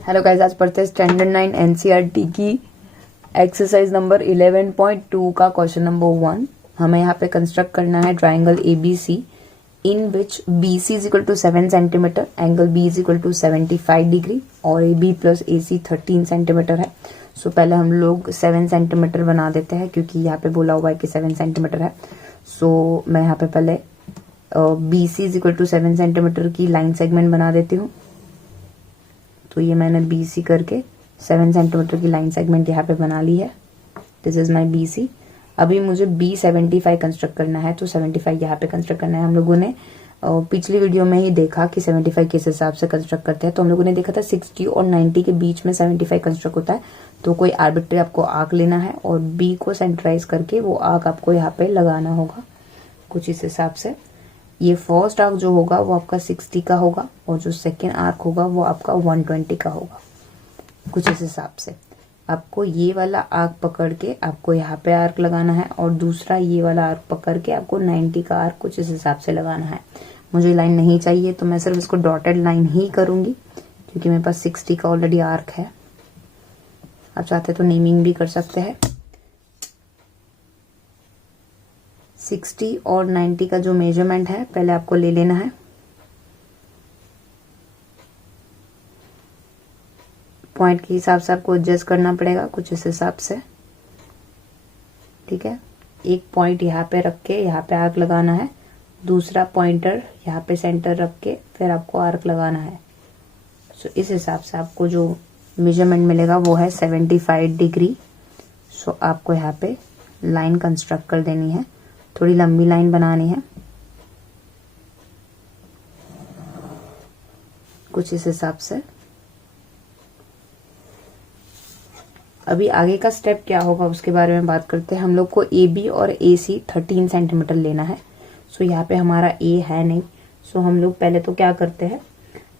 Hello guys, आज पढ़ते हैं स्टैंडर्ड 9 एनसीईआरटी की एक्सरसाइज नंबर 11.2 का क्वेश्चन नंबर 1। हमें यहाँ पे कंस्ट्रक्ट करना है triangle ABC in which BC is equal to 7 centimetre, angle B is equal to 75 degree और A B plus A C 13 centimetre है। सो पहले हम लोग 7 सेंटीमीटर बना देते हैं क्योंकि यहाँ पे बोला हुआ है कि 7 सेंटीमीटर है। सो मैं यहाँ पे पहले B C is equal to 7 centimetre की लाइन सेगमेंट बना देती हूँ। तो ये मैंने बी सी करके 7 सेंटीमीटर की लाइन सेगमेंट यहाँ पे बना ली है। This is my B C. अभी मुझे बी 75 कंस्ट्रक्ट करना है, तो 75 यहाँ पे कंस्ट्रक्ट करना है। हम लोगों ने पिछली वीडियो में ही देखा कि 75 किस हिसाब से कंस्ट्रक्ट करते हैं। तो हम लोगों ने देखा था 60 और 90 के बीच में 75 कंस्ट्रक्ट होता है। तो कोई आर्बिट्री आपको आर्क लेना है और बी को सेंट्राइज करके वो आर्क आपको यहाँ पे लगाना होगा कुछ इस हिसाब से। ये फर्स्ट आर्क जो होगा वो आपका 60 का होगा और जो सेकेंड आर्क होगा वो आपका 120 का होगा कुछ इस हिसाब से। आपको ये वाला आर्क पकड़ के आपको यहाँ पे आर्क लगाना है और दूसरा ये वाला आर्क पकड़ के आपको 90 का आर्क कुछ इस हिसाब से लगाना है। मुझे लाइन नहीं चाहिए तो मैं सिर्फ इसको डॉटेड लाइन ही करूंगी क्योंकि मेरे पास 60 का ऑलरेडी आर्क है। आप चाहते तो नेमिंग भी कर सकते हैं। 60 और 90 का जो मेजरमेंट है पहले आपको ले लेना है। पॉइंट के हिसाब से आपको एडजस्ट करना पड़ेगा कुछ इस हिसाब से, ठीक है। एक पॉइंट यहाँ पे रख के यहाँ पे आर्क लगाना है, दूसरा पॉइंटर यहाँ पे सेंटर रख के फिर आपको आर्क लगाना है। सो इस हिसाब से आपको जो मेजरमेंट मिलेगा वो है 75 डिग्री। सो आपको यहाँ पे लाइन कंस्ट्रक्ट कर देनी है, थोड़ी लंबी लाइन बनानी है कुछ इस हिसाब से। अभी आगे का स्टेप क्या होगा उसके बारे में बात करते हैं। हम लोग को ए बी और ए सी 13 सेंटीमीटर लेना है। सो यहाँ पे हमारा ए है नहीं। सो हम लोग पहले तो क्या करते हैं,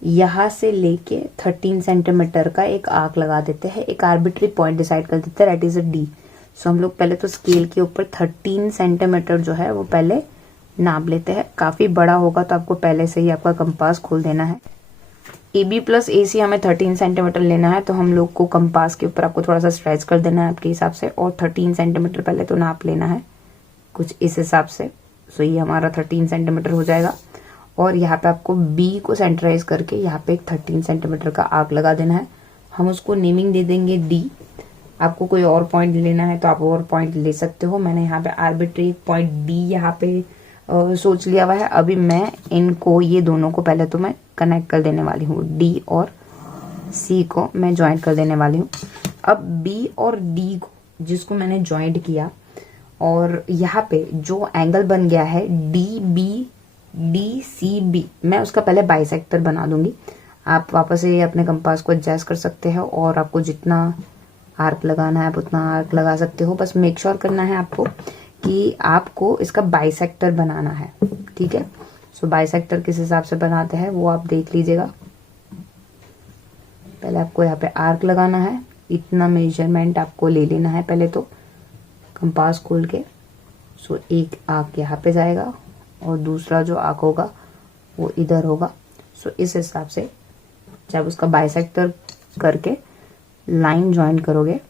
यहाँ से लेके 13 सेंटीमीटर का एक आर्क लगा देते हैं, एक आर्बिट्री पॉइंट डिसाइड कर देते हैं, दैट इज अ डी। सो हम लोग पहले तो स्केल के ऊपर 13 सेंटीमीटर जो है वो पहले नाप लेते हैं। काफी बड़ा होगा तो आपको पहले से ही आपका कंपास खोल देना है। ए बी प्लस ए सी हमें 13 सेंटीमीटर लेना है, तो हम लोग को कंपास के ऊपर आपको थोड़ा सा स्ट्रेच कर देना है आपके हिसाब से और 13 सेंटीमीटर पहले तो नाप लेना है कुछ इस हिसाब से। सो ये हमारा 13 सेंटीमीटर हो जाएगा और यहाँ पे आपको बी को सेंटराइज करके यहाँ पे एक 13 सेंटीमीटर का आर्क लगा देना है। हम उसको नेमिंग दे देंगे डी। आपको कोई और पॉइंट लेना है तो आप और पॉइंट ले सकते हो। मैंने यहाँ पे आर्बिट्री पॉइंट डी यहाँ पे सोच लिया हुआ है। अभी मैं इनको ये दोनों को पहले तो मैं कनेक्ट कर देने वाली हूँ, डी और सी को मैं ज्वाइंट कर देने वाली हूँ। अब बी और डी को जिसको मैंने ज्वाइंट किया और यहाँ पे जो एंगल बन गया है D B D C B, मैं उसका पहले बाइसेक्टर बना दूंगी। आप वापस से अपने कंपास को एडजस्ट कर सकते हैं और आपको जितना आर्क लगाना है आप उतना आर्क लगा सकते हो। बस मेक श्योर करना है आपको कि आपको इसका बाइसेक्टर बनाना है, ठीक है। सो बाइसेक्टर किस हिसाब से बनाते हैं वो आप देख लीजिएगा। पहले आपको यहाँ पे आर्क लगाना है, इतना मेजरमेंट आपको ले लेना है पहले तो कंपास खोल के। सो एक आर्क यहाँ पे जाएगा और दूसरा जो आर्क होगा वो इधर होगा। सो इस हिसाब से जब उसका बाइसेक्टर करके लाइन ज्वाइन करोगे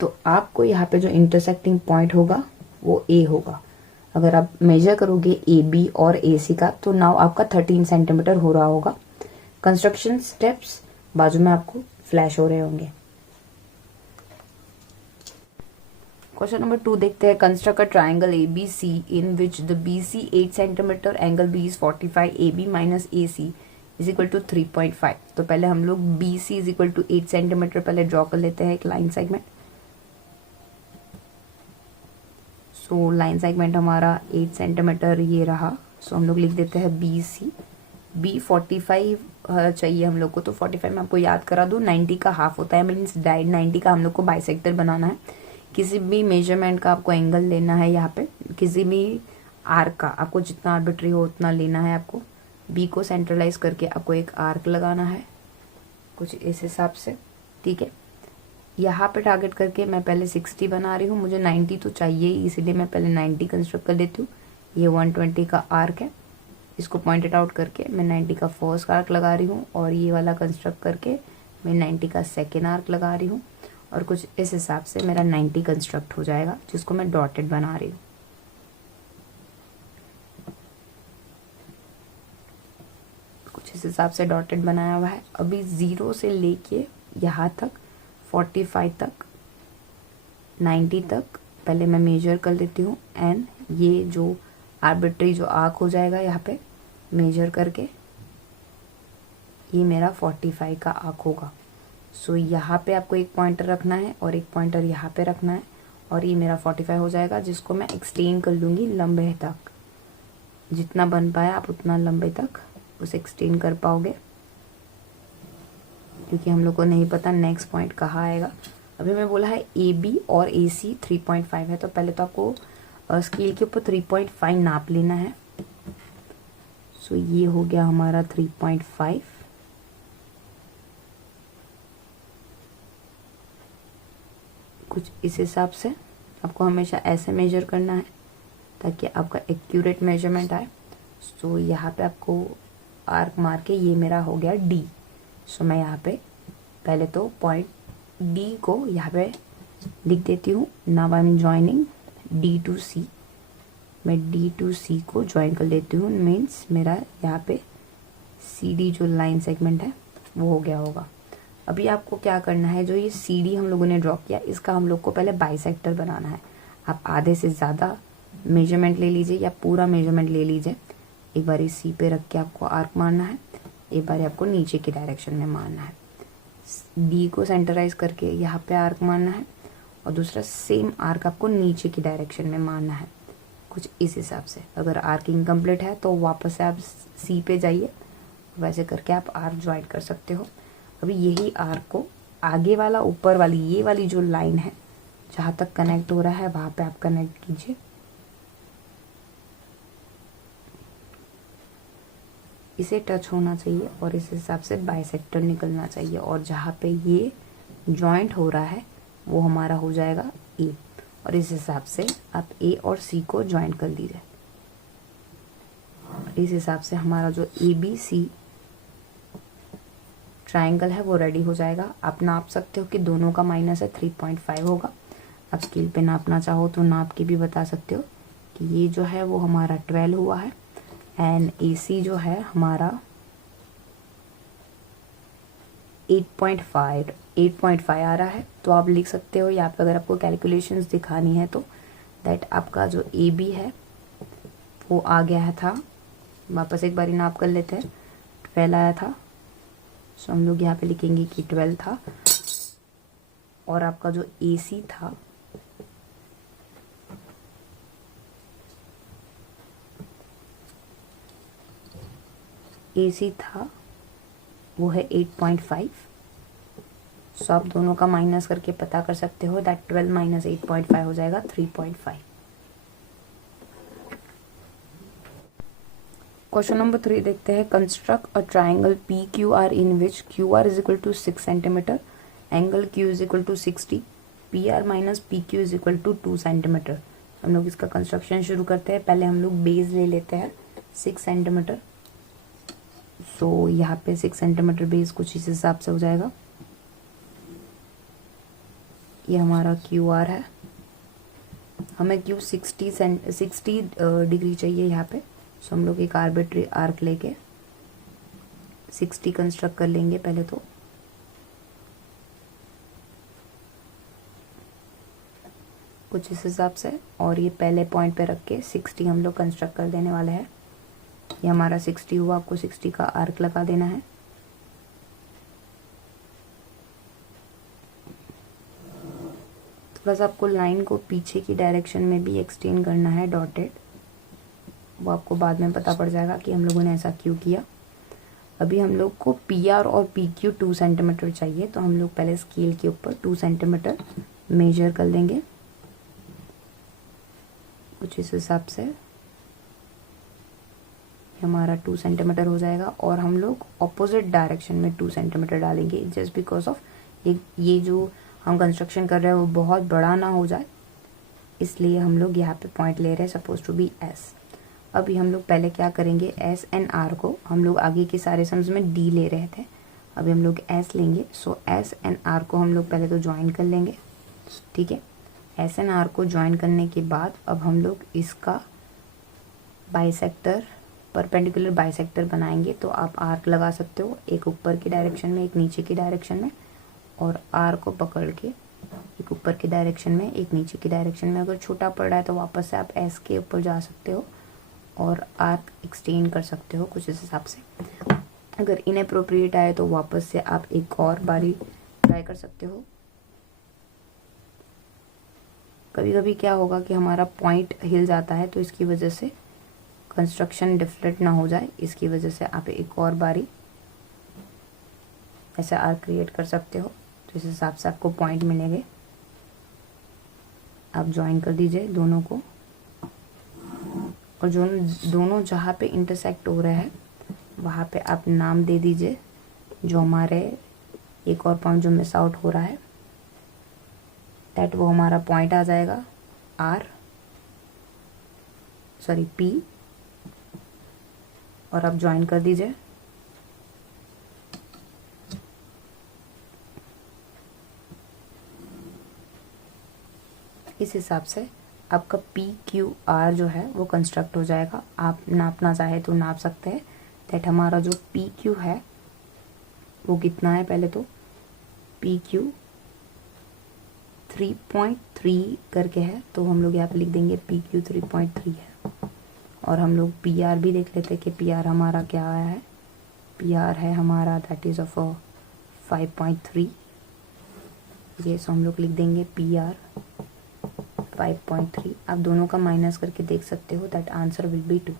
तो आपको यहाँ पे जो इंटरसेक्टिंग पॉइंट होगा वो ए होगा। अगर आप मेजर करोगे ए बी और ए सी का तो नाउ आपका 13 सेंटीमीटर हो रहा होगा। कंस्ट्रक्शन स्टेप्स बाजू में आपको फ्लैश हो रहे होंगे। क्वेश्चन नंबर 2 देखते हैं। Construct a triangle A B C in which the B C 8 centimetre, angle B is 45, A B minus A C is equal to 3.5। तो पहले हम लोग B C is equal to 8 centimetre पहले draw कर लेते हैं एक line segment. So line segment हमारा 8 सेंटीमीटर ये रहा। सो हम लोग लिख देते हैं बी सी। बी 45 चाहिए हम लोग को, तो 45 में आपको याद करा दूं 90 का हाफ होता है, मीन्स 90 का हम लोग को बाइसेक्टर बनाना है। किसी भी मेजरमेंट का आपको एंगल लेना है, यहाँ पे किसी भी आर्क का आपको जितना आर्बिट्री हो उतना लेना है। आपको बी को सेंट्रलाइज करके आपको एक आर्क लगाना है कुछ इस हिसाब से, ठीक है। यहाँ पे टारगेट करके मैं पहले 60 बना रही हूँ, मुझे 90 तो चाहिए ही, इसीलिए मैं पहले 90 कंस्ट्रक्ट कर देती हूँ। ये 120 का आर्क है। इसको पॉइंटेड आउट करके मैं 90 का फर्स्ट आर्क लगा रही हूँ और ये वाला कंस्ट्रक्ट करके मैं 90 का सेकेंड आर्क लगा रही हूँ और कुछ इस हिसाब से मेरा 90 कंस्ट्रक्ट हो जाएगा, जिसको मैं डॉटेड बना रही हूँ। कुछ इस हिसाब से डॉटेड बनाया हुआ है। अभी 0 से लेके यहाँ तक 45 तक 90 तक पहले मैं मेजर कर लेती हूँ एंड ये जो आर्बिट्री जो आर्क हो जाएगा यहाँ पे मेजर करके ये मेरा 45 का आर्क होगा। सो यहाँ पे आपको एक पॉइंटर रखना है और एक पॉइंटर यहाँ पे रखना है और ये मेरा 45 हो जाएगा, जिसको मैं एक्सटेंड कर लूँगी लंबे तक। जितना बन पाया आप उतना लंबे तक उसे एक्सटेंड कर पाओगे, क्योंकि हम लोग को नहीं पता नेक्स्ट पॉइंट कहाँ आएगा। अभी मैं बोला है ए बी और ए सी 3.5 है, तो पहले तो आपको स्केल के ऊपर 3.5 नाप लेना है। सो ये हो गया हमारा 3.5। कुछ इस हिसाब से आपको हमेशा ऐसे मेजर करना है ताकि आपका एक्यूरेट मेजरमेंट आए। सो यहाँ पे आपको आर्क मार के ये मेरा हो गया डी। सो मैं यहाँ पे पहले तो पॉइंट डी को यहाँ पे लिख देती हूँ। Now I am joining D to C. मैं डी टू सी को ज्वाइन कर लेती हूँ, मीन्स मेरा यहाँ पे सी डी जो लाइन सेगमेंट है वो हो गया होगा। अभी आपको क्या करना है, जो ये सी डी हम लोगों ने ड्रॉ किया इसका हम लोग को पहले बाइसेक्टर बनाना है। आप आधे से ज़्यादा मेजरमेंट ले लीजिए या पूरा मेजरमेंट ले लीजिए। एक बार सी पे रख के आपको आर्क मारना है, एक बार आपको नीचे की डायरेक्शन में मारना है। डी को सेंटराइज करके यहाँ पे आर्क मारना है और दूसरा सेम आर्क आपको नीचे की डायरेक्शन में मारना है। कुछ इस हिसाब से। अगर आर्क इनकम्प्लीट है तो वापस से आप सी पे जाइए, वैसे करके आप आर्क ज्वाइन कर सकते हो। अभी यही आर्क को आगे वाला ऊपर वाली ये वाली जो लाइन है जहाँ तक कनेक्ट हो रहा है वहाँ पे आप कनेक्ट कीजिए। इसे टच होना चाहिए और इस हिसाब से बाइसेक्टर निकलना चाहिए और जहाँ पे ये जॉइंट हो रहा है वो हमारा हो जाएगा ए। और इस हिसाब से आप ए और सी को ज्वाइन कर लीजिए। इस हिसाब से हमारा जो ए बी सी ट्रायंगल है वो रेडी हो जाएगा। आप नाप सकते हो कि दोनों का माइनस है 3.5 होगा। आप स्केल पे नापना चाहो तो नाप के भी बता सकते हो कि ये जो है वो हमारा 12 हुआ है एंड ए सी जो है हमारा 8.5 आ रहा है। तो आप लिख सकते हो यहाँ पे, अगर आपको कैलकुलेशंस दिखानी है तो दैट आपका जो ए बी है वो आ गया था, वापस एक बारी नाप कर लेते हैं, 12 आया था। सो हम लोग यहाँ पे लिखेंगे कि 12 था और आपका जो ए सी था वो है 8.5। सो आप दोनों का माइनस करके पता कर सकते हो दैट 12 माइनस 8.5 हो जाएगा 3.5। क्वेश्चन नंबर 3 देखते हैं। Construct a triangle P Q R in which Q R is equal to 6 centimetre, angle Q is equal to 60, P R minus P Q is equal to 2 centimetre. हम लोग इसका construction शुरू करते हैं। पहले हम लोग बेस ले लेते हैं 6 सेंटीमीटर। सो यहाँ पे 6 सेंटीमीटर बेस कुछ इस हिसाब से हो जाएगा। ये हमारा क्यू आर है, हमें क्यू 60 डिग्री चाहिए यहाँ पे। सो हम लोग एक आर्बिट्री आर्क लेके 60 कंस्ट्रक्ट कर लेंगे पहले तो। कुछ इस हिसाब से, और ये पहले पॉइंट पे रख के 60 हम लोग कंस्ट्रक्ट कर देने वाले हैं। ये हमारा 60 हुआ, आपको 60 का आर्क लगा देना है। थोड़ा सा आपको लाइन को पीछे की डायरेक्शन में भी एक्सटेंड करना है डॉटेड, वो आपको बाद में पता पड़ जाएगा कि हम लोगों ने ऐसा क्यों किया। अभी हम लोग को पी आर और पी क्यू 2 सेंटीमीटर चाहिए, तो हम लोग पहले स्केल के ऊपर 2 सेंटीमीटर मेजर कर लेंगे कुछ इस हिसाब से। हमारा 2 सेंटीमीटर हो जाएगा और हम लोग ऑपोजिट डायरेक्शन में 2 सेंटीमीटर डालेंगे, जस्ट बिकॉज ऑफ ये जो हम कंस्ट्रक्शन कर रहे हैं वो बहुत बड़ा ना हो जाए, इसलिए हम लोग यहाँ पे पॉइंट ले रहे हैं, सपोज टू बी एस। अभी हम लोग पहले क्या करेंगे, एस एंड आर को हम लोग आगे के सारे सम्स में डी ले रहे थे, अभी हम लोग एस लेंगे। सो एस एंड आर को हम लोग पहले तो ज्वाइन कर लेंगे, ठीक है। एस एंड आर को ज्वाइन करने के बाद अब हम लोग इसका बाइसेक्टर, परपेंडिकुलर बाइसेक्टर बनाएंगे। तो आप आर्क लगा सकते हो, एक ऊपर की डायरेक्शन में, एक नीचे की डायरेक्शन में, और आर को पकड़ के एक ऊपर की डायरेक्शन में, एक नीचे की डायरेक्शन में। अगर छोटा पड़ रहा है तो वापस से आप एस के ऊपर जा सकते हो और आर्क एक्सटेंड कर सकते हो कुछ इस हिसाब से। अगर इनअप्रोप्रिएट आए तो वापस से आप एक और बारी ट्राई कर सकते हो। कभी कभी क्या होगा कि हमारा पॉइंट हिल जाता है, तो इसकी वजह से कंस्ट्रक्शन डिफ्लेक्ट ना हो जाए, इसकी वजह से आप एक और बारी ऐसे आर्क क्रिएट कर सकते हो। तो इस हिसाब से आपको पॉइंट मिलेंगे। आप ज्वाइन कर दीजिए दोनों को, और जो दोनों जहाँ पे इंटरसेक्ट हो रहे हैं वहाँ पे आप नाम दे दीजिए। जो हमारे एक और पॉइंट जो मिस आउट हो रहा है दैट, वो हमारा पॉइंट आ जाएगा पी, और आप ज्वाइन कर दीजिए। इस हिसाब से आपका पी क्यू आर जो है वो कंस्ट्रक्ट हो जाएगा। आप नापना चाहे तो नाप सकते हैं। दैट हमारा जो पी क्यू है वो कितना है, पहले तो पी क्यू 3.3 करके है, तो हम लोग यहाँ पे लिख देंगे पी क्यू 3.3 है। और हम लोग पी आर भी देख लेते हैं कि पी आर हमारा क्या आया है। पी आर है हमारा दैट इज़ ऑफ 5.3। ये सो हम लोग लिख देंगे पी आर 5.3। आप दोनों का माइनस करके देख सकते हो, that answer will be 2।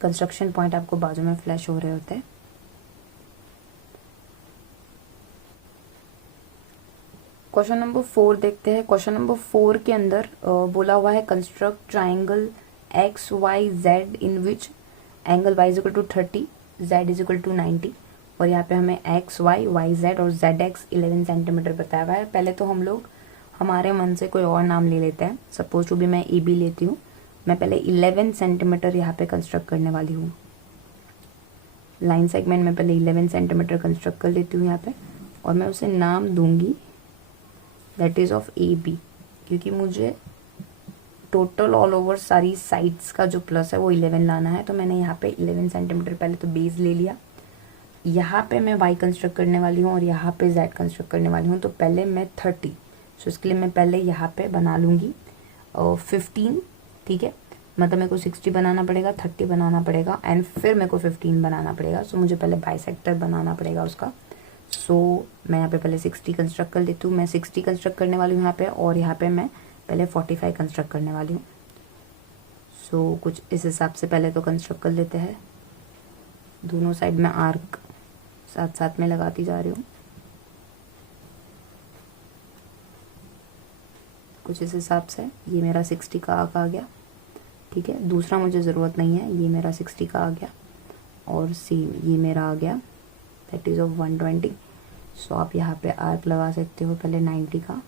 Construction point आपको बाजू में फ्लैश हो रहे होते हैं। क्वेश्चन नंबर 4 देखते हैं। क्वेश्चन नंबर 4 के अंदर बोला हुआ है construct triangle X Y Z in which angle Y is equal to 30, Z is equal to 90। और यहाँ पे हमें एक्स वाई, वाई जेड और जेड एक्स 11 सेंटीमीटर बताया हुआ है। पहले तो हम लोग हमारे मन से कोई और नाम ले लेते हैं। सपोज टू भी मैं ए बी लेती हूँ। मैं पहले 11 सेंटीमीटर यहाँ पे कंस्ट्रक्ट करने वाली हूँ। लाइन सेगमेंट में पहले 11 सेंटीमीटर कंस्ट्रक्ट कर लेती हूँ यहाँ पे, और मैं उसे नाम दूंगी that is of A B, क्योंकि मुझे टोटल ऑल ओवर सारी साइड्स का जो प्लस है वो 11 लाना है। तो मैंने यहाँ पे 11 सेंटीमीटर पहले तो बेस ले लिया। यहाँ पे मैं वाई कंस्ट्रक्ट करने वाली हूँ और यहाँ पे जेड कंस्ट्रक्ट करने वाली हूँ। तो पहले मैं 30, सो इसके लिए मैं पहले यहाँ पे बना लूँगी 15, ठीक है। मतलब मेरे को 60 बनाना पड़ेगा, 30 बनाना पड़ेगा, एंड फिर मेरे को 15 बनाना पड़ेगा। सो मुझे पहले बाइसेक्टर बनाना पड़ेगा उसका। सो मैं यहाँ पे पहले 60 कंस्ट्रक्ट कर लेती हूँ। मैं 60 कंस्ट्रक्ट करने वाली हूँ यहाँ पे, और यहाँ पे मैं पहले 45 कंस्ट्रक्ट करने वाली हूँ। सो कुछ इस हिसाब से पहले तो कंस्ट्रक्ट कर लेते हैं। दोनों साइड में आर्क साथ साथ में लगाती जा रही हूँ। कुछ इस हिसाब से ये मेरा 60 का आर्क आ गया, ठीक है। दूसरा मुझे ज़रूरत नहीं है, ये मेरा 60 का आ गया, और सेम ये मेरा आ गया दैट इज़ ऑफ 120। सो आप यहाँ पे आर्क लगा सकते हो पहले 90 का,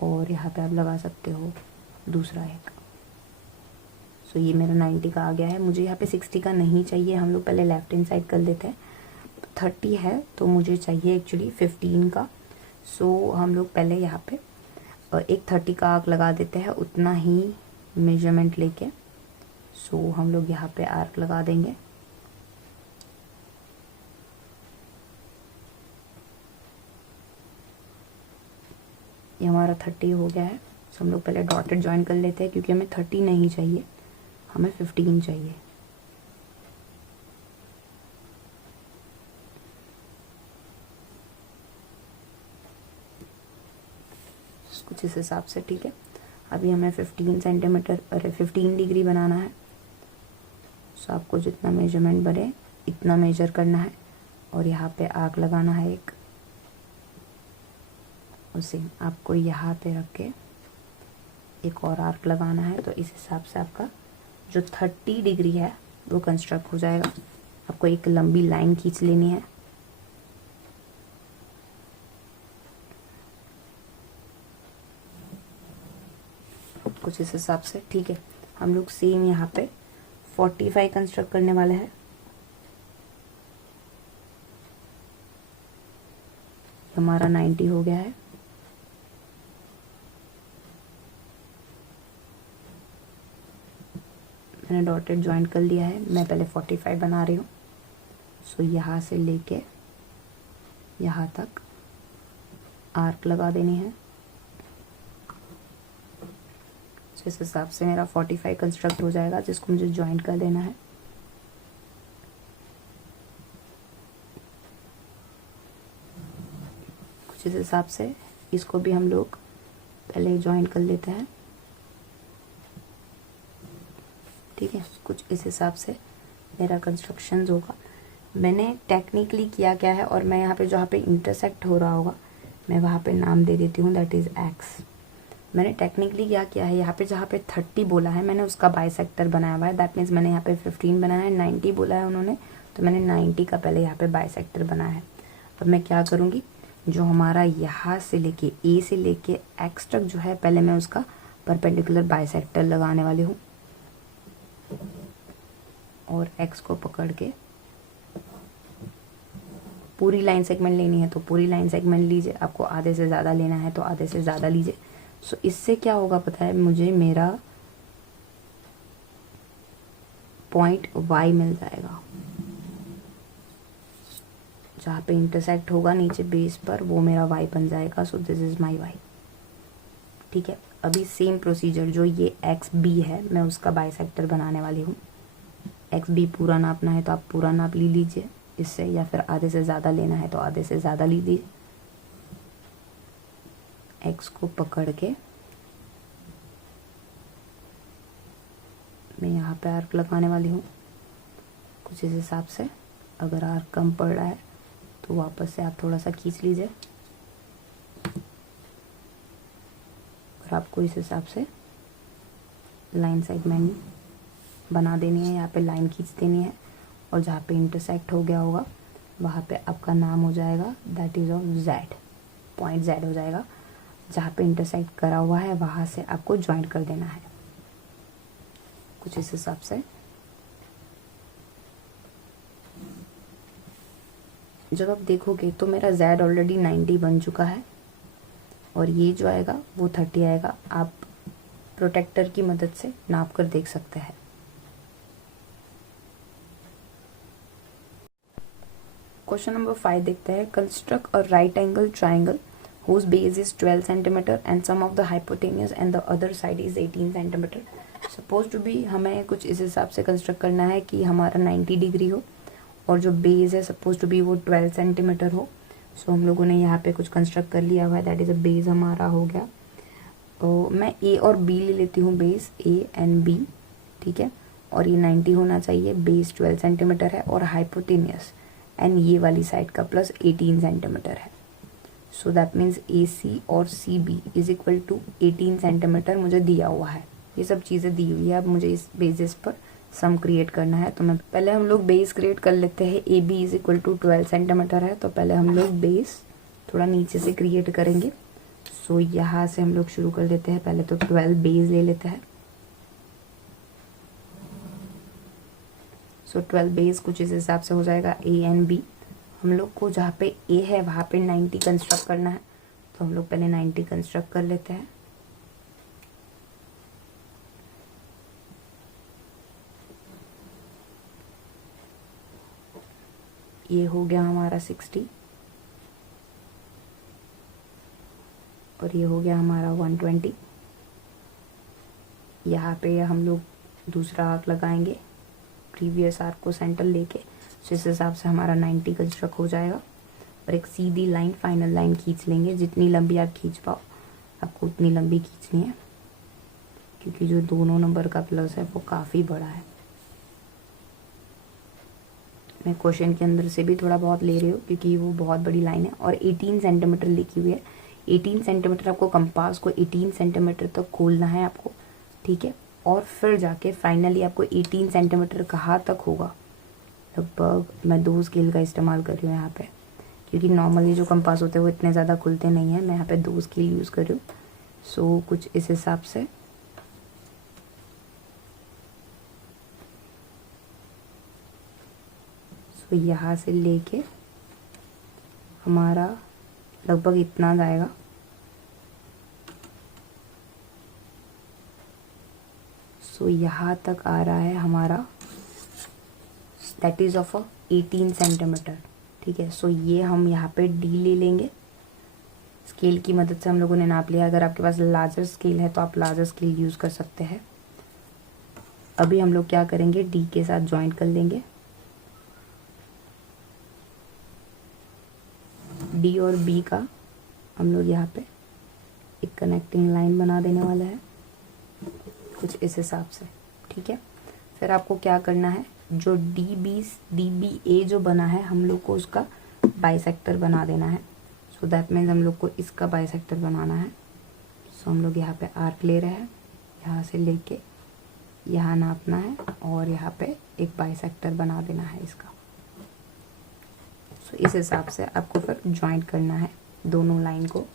और यहाँ पे आप लगा सकते हो दूसरा एक। सो ये मेरा 90 का आ गया है। मुझे यहाँ पे 60 का नहीं चाहिए, हम लोग पहले लेफ्ट हैंड साइड कर लेते हैं। 30 है तो मुझे चाहिए एक्चुअली 15 का। सो हम लोग पहले यहाँ पे एक 30 का आर्क लगा देते हैं, उतना ही मेजरमेंट लेके। सो हम लोग यहाँ पे आर्क लगा देंगे। ये हमारा 30 हो गया है। सो हम लोग पहले डॉटेड ज्वाइन कर लेते हैं, क्योंकि हमें 30 नहीं चाहिए, हमें 15 चाहिए। कुछ इस हिसाब से, ठीक है। अभी हमें 15 सेंटीमीटर, अरे 15 डिग्री बनाना है। सो आपको जितना मेजरमेंट बने इतना मेजर करना है, और यहाँ पे आर्क लगाना है एक। उसे आपको यहाँ पे रख के एक और आर्क लगाना है। तो इस हिसाब से आपका जो 30 डिग्री है वो कंस्ट्रक्ट हो जाएगा। आपको एक लंबी लाइन खींच लेनी है। कुछ इस हिसाब से, ठीक है। हम लोग सेम यहाँ पे 45 कंस्ट्रक्ट करने वाले हैं। हमारा 90 हो गया है। मैंने डॉटेड ज्वाइन कर लिया है। मैं पहले 45 बना रही हूँ। सो यहाँ से लेके यहाँ तक आर्क लगा देनी है। सो इस हिसाब से मेरा 45 कंस्ट्रक्ट हो जाएगा, जिसको मुझे ज्वाइन कर देना है। कुछ इस हिसाब से इसको भी हम लोग पहले ज्वाइन कर लेते हैं। ठीक है, कुछ इस हिसाब से मेरा कंस्ट्रक्शन होगा। मैंने टेक्निकली किया क्या है, और मैं यहाँ पे जहाँ पे इंटरसेक्ट हो रहा होगा मैं वहाँ पे नाम दे देती हूँ, दैट इज़ एक्स। मैंने टेक्निकली क्या किया है, यहाँ पे जहाँ पे 30 बोला है मैंने उसका बाइसेक्टर बनाया हुआ है। दैट मीन्स मैंने यहाँ पे 15 बनाया है। 90 बोला है उन्होंने, तो मैंने 90 का पहले यहाँ पे बाइसेक्टर बनाया है। अब मैं क्या करूँगी, जो हमारा यहाँ से लेके ए से लेके एक्स तक जो है, पहले मैं उसका परपेंडिकुलर बाइसेक्टर लगाने वाली हूँ। और एक्स को पकड़ के पूरी लाइन सेगमेंट लेनी है तो पूरी लाइन सेगमेंट लीजिए, आपको आधे से ज़्यादा लेना है तो आधे से ज़्यादा लीजिए। सो इससे क्या होगा पता है, मुझे मेरा पॉइंट वाई मिल जाएगा। जहाँ पे इंटरसेक्ट होगा नीचे बेस पर, वो मेरा वाई बन जाएगा। So this is my Y. ठीक है, अभी सेम प्रोसीजर, जो ये एक्स बी है मैं उसका बाइसेक्टर बनाने वाली हूँ। एक्स बी पूरा नापना है तो आप पूरा नाप ले लीजिए इससे, या फिर आधे से ज़्यादा लेना है तो आधे से ज़्यादा लीजिए। एक्स को पकड़ के मैं यहाँ पे आर्क लगाने वाली हूँ। कुछ इस हिसाब से, अगर आर्क कम पड़ रहा है तो वापस से आप थोड़ा सा खींच लीजिए। और आपको इस हिसाब से लाइन सेगमेंट बना देनी है, यहाँ पे लाइन खींच देनी है। और जहाँ पे इंटरसेक्ट हो गया होगा वहाँ पे आपका नाम हो जाएगा, that is of Z, point Z हो जाएगा। जहाँ पे इंटरसेक्ट करा हुआ है वहाँ से आपको ज्वाइन कर देना है, कुछ इस हिसाब से। जब आप देखोगे तो मेरा जेड ऑलरेडी 90 बन चुका है, और ये जो आएगा वो 30 आएगा। आप प्रोटेक्टर की मदद से नाप कर देख सकते हैं। क्वेश्चन नंबर 5 देखते हैं। Construct a right angle triangle whose base is 12 cm and some of the hypotenuse and the other side is 18 cm. Supposed to be हमें कुछ इस हिसाब से कंस्ट्रक्ट करना है कि हमारा 90 डिग्री हो और जो बेस है सपोज टू बी वो 12 सेंटीमीटर हो। सो हम लोगों ने यहाँ पे कुछ कंस्ट्रक्ट कर लिया हुआ है, दैट इज़ अ बेस हमारा हो गया। तो मैं ए और बी ले लेती हूँ, बेस ए एंड बी। ठीक है, और ये 90 होना चाहिए, बेस 12 सेंटीमीटर है और हाइपोटेनियस एंड ये वाली साइड का प्लस 18 सेंटीमीटर है। So that means A C और C B is equal to 18 centimetre मुझे दिया हुआ है। ये सब चीज़ें दी हुई है। अब मुझे इस बेसिस पर सम क्रिएट करना है, तो मैं पहले हम लोग बेस क्रिएट कर लेते हैं। A B is equal to 12 centimetre है, तो पहले हम लोग बेस थोड़ा नीचे से क्रिएट करेंगे। सो यहाँ से हम लोग शुरू कर देते हैं। पहले तो 12 बेस ले लेते हैं। सो 12 बेस कुछ इस हिसाब से हो जाएगा ए एंड बी। हम लोग को जहाँ पे ए है वहाँ पे 90 कंस्ट्रक्ट करना है, तो हम लोग पहले 90 कंस्ट्रक्ट कर लेते हैं। ये हो गया हमारा 60 और ये हो गया हमारा 120। यहाँ पे हम लोग दूसरा आर्क लगाएंगे, प्रीवियस आर्क को सेंटर लेके। तो इस हिसाब से हमारा 90 कंस्ट्रक्ट हो जाएगा और एक सीधी लाइन, फाइनल लाइन खींच लेंगे। जितनी लंबी आप खींच पाओ आपको उतनी लंबी खींचनी है, क्योंकि जो दोनों नंबर का प्लस है वो काफ़ी बड़ा है। मैं क्वेश्चन के अंदर से भी थोड़ा बहुत ले रही हूँ क्योंकि वो बहुत बड़ी लाइन है और 18 सेंटीमीटर लिखी हुई है। 18 सेंटीमीटर आपको कंपास को 18 सेंटीमीटर तक खोलना है आपको, ठीक है। और फिर जाके फाइनली आपको 18 सेंटीमीटर कहाँ तक होगा, लगभग मैं 2 स्केल का इस्तेमाल कर रही हूँ यहाँ पे, क्योंकि नॉर्मली जो कंपास होते हैं वो इतने ज़्यादा खुलते नहीं हैं। मैं यहाँ पे 2 स्केल यूज़ कर रही हूँ। सो कुछ इस हिसाब से सो यहाँ से लेके हमारा लगभग इतना जाएगा। सो यहाँ तक आ रहा है हमारा, दैट इज ऑफ 18 सेंटीमीटर। ठीक है, सो ये हम यहाँ पे डी ले लेंगे। स्केल की मदद से हम लोगों ने नाप लिया। अगर आपके पास लार्जर स्केल है तो आप लार्जर स्केल यूज़ कर सकते हैं। अभी हम लोग क्या करेंगे, डी के साथ ज्वाइन कर लेंगे। डी और बी का हम लोग यहाँ पे एक कनेक्टिंग लाइन बना देने वाला है कुछ इस हिसाब से। ठीक है, फिर आपको क्या करना है, जो डी बी ए जो बना है हम लोग को उसका बाइसेक्टर बना देना है। सो दैट मीन्स हम लोग को इसका बाइसेक्टर बनाना है। सो हम लोग यहाँ पे आर्क ले रहे हैं, यहाँ से लेके यहाँ नापना है और यहाँ पे एक बाइसेक्टर बना देना है इसका। सो इस हिसाब से आपको फिर ज्वाइंट करना है दोनों लाइन को।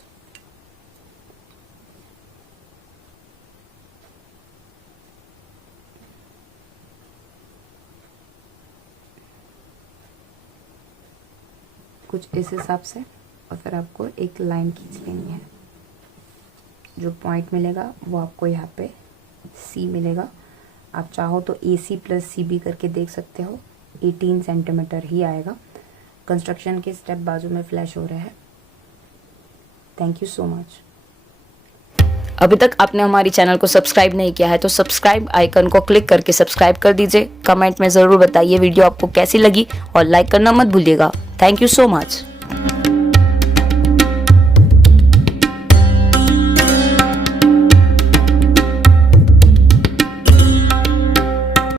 कुछ इस हिसाब से, और फिर आपको एक लाइन खींच लेनी है। जो पॉइंट मिलेगा वो आपको यहाँ पे सी मिलेगा। आप चाहो तो AC प्लस CB करके देख सकते हो, 18 सेंटीमीटर ही आएगा। कंस्ट्रक्शन के स्टेप बाजू में फ्लैश हो रहे हैं। Thank you so much. अभी तक आपने हमारी चैनल को सब्सक्राइब नहीं किया है तो सब्सक्राइब आइकन को क्लिक करके सब्सक्राइब कर दीजिए। कमेंट में ज़रूर बताइए वीडियो आपको कैसी लगी और लाइक करना मत भूलिएगा। Thank you so much.